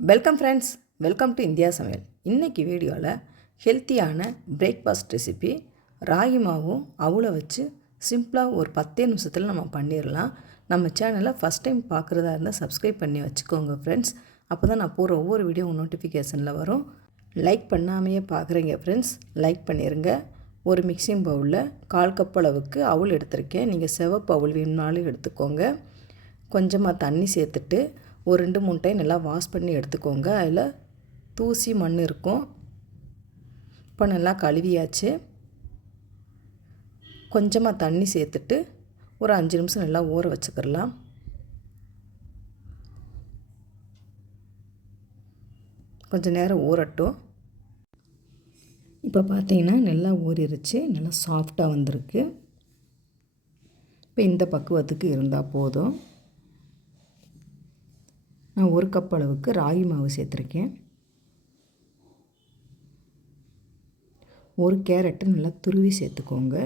Welcome friends welcome to India சமையல் இன்றைக்கி வீடியோவில் ஹெல்த்தியான பிரேக்ஃபாஸ்ட் ரெசிபி ராகி மாவும் அவளை வச்சு சிம்பிளாக ஒரு பத்தே நிமிஷத்தில் நம்ம பண்ணிடலாம் நம்ம சேனலை ஃபஸ்ட் டைம் பார்க்குறதா இருந்தால் சப்ஸ்கிரைப் பண்ணி வச்சுக்கோங்க ஃப்ரெண்ட்ஸ் அப்போ தான் நான் போகிற ஒவ்வொரு வீடியோ நோட்டிஃபிகேஷனில் வரும். லைக் பண்ணாமையே பார்க்குறீங்க ஃப்ரெண்ட்ஸ் லைக் பண்ணிடுங்க ஒரு மிக்சிங் பவுலில் கால் கப் அளவுக்கு அவுள் எடுத்திருக்கேன். நீங்கள் செவப்பு அவுள் வேணும்னாலும் எடுத்துக்கோங்க. கொஞ்சமாக தண்ணி சேர்த்துட்டு ஒரு ரெண்டு மூணு டைம் நல்லா வாஷ் பண்ணி எடுத்துக்கோங்க. அதில் தூசி மண் இருக்கும். இப்போ நல்லா கழுவியாச்சு. கொஞ்சமாக தண்ணி சேர்த்துட்டு ஒரு அஞ்சு நிமிஷம் நல்லா ஊற வச்சுக்கிறலாம் கொஞ்சம் நேரம் ஊறட்டும். இப்போ பார்த்தீங்கன்னா நல்லா ஊறிடுச்சு நல்லா சாஃப்டாக வந்திருக்கு. இப்போ இந்த பக்குவத்துக்கு இருந்தால் போதும். நான் ஒரு கப் அளவுக்கு ராகி மாவு சேர்த்துருக்கேன். ஒரு கேரட்டு நல்லா துருவி சேர்த்துக்கோங்க.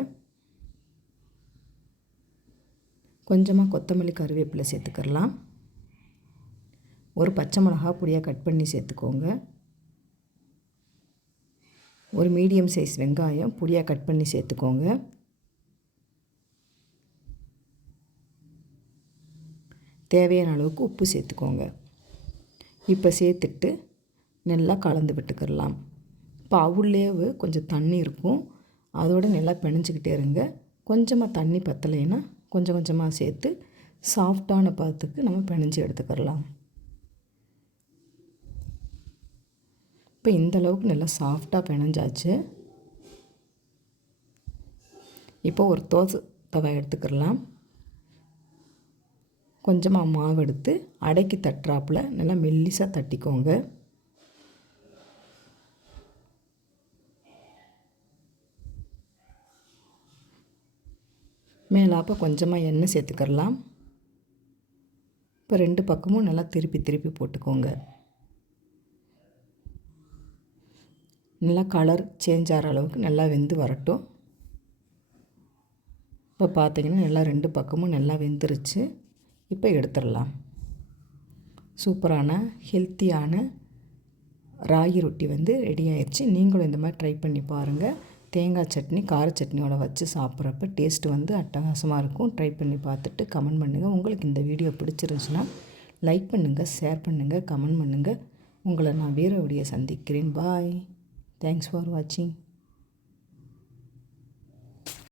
கொஞ்சமாக கொத்தமல்லி கருவேப்பிலை சேர்த்துக்கலாம். ஒரு பச்சை மிளகா பொடியாக கட் பண்ணி சேர்த்துக்கோங்க. ஒரு மீடியம் சைஸ் வெங்காயம் பொடியாக கட் பண்ணி சேர்த்துக்கோங்க. தேவையான அளவுக்கு உப்பு சேர்த்துக்கோங்க. இப்போ சேர்த்துட்டு நல்லா கலந்து விட்டுக்கிடலாம். இப்போ அவுள்லேயே கொஞ்சம் தண்ணி இருக்கும். அதோடு நல்லா பிணைஞ்சிக்கிட்டே இருங்க. கொஞ்சமாக தண்ணி பற்றலைன்னா கொஞ்சம் கொஞ்சமாக சேர்த்து சாஃப்டான பதத்துக்கு நம்ம பிணைஞ்சி எடுத்துக்கிறலாம் இப்போ இந்த அளவுக்கு நல்லா சாஃப்டாக பிணைஞ்சாச்சு. இப்போ ஒரு தோசை தவை எடுத்துக்கிறலாம் கொஞ்சமாக மாவு எடுத்து அடைக்கி தட்டுறாப்பில் நல்லா மெல்லிசாக தட்டிக்கோங்க. மேலாப்போ கொஞ்சமாக எண்ணெய் சேர்த்துக்கரலாம் இப்போ ரெண்டு பக்கமும் நல்லா திருப்பி திருப்பி போட்டுக்கோங்க. நல்லா கலர் சேஞ்ச் ஆகிற அளவுக்கு நல்லா வெந்து வரட்டும். இப்போ பார்த்தீங்கன்னா நல்லா ரெண்டு பக்கமும் நல்லா வெந்துருச்சு. இப்போ எடுத்துடலாம். சூப்பரான ஹெல்த்தியான ராகி ரொட்டி வந்து ரெடி ஆயிடுச்சு. நீங்களும் இந்த மாதிரி ட்ரை பண்ணி பாருங்கள் தேங்காய் சட்னி கார சட்னியோட வச்சு சாப்பிட்றப்ப டேஸ்ட் வந்து அட்டகாசமாக இருக்கும். ட்ரை பண்ணி பார்த்துட்டு கமெண்ட் பண்ணுங்கள் உங்களுக்கு இந்த வீடியோ பிடிச்சிருந்துச்சுன்னா லைக் பண்ணுங்கள் ஷேர் பண்ணுங்கள் கமெண்ட் பண்ணுங்கள் உங்களை நான் வேறு வீடியோ சந்திக்கிறேன். பாய் தேங்க்ஸ் ஃபார் வாட்சிங்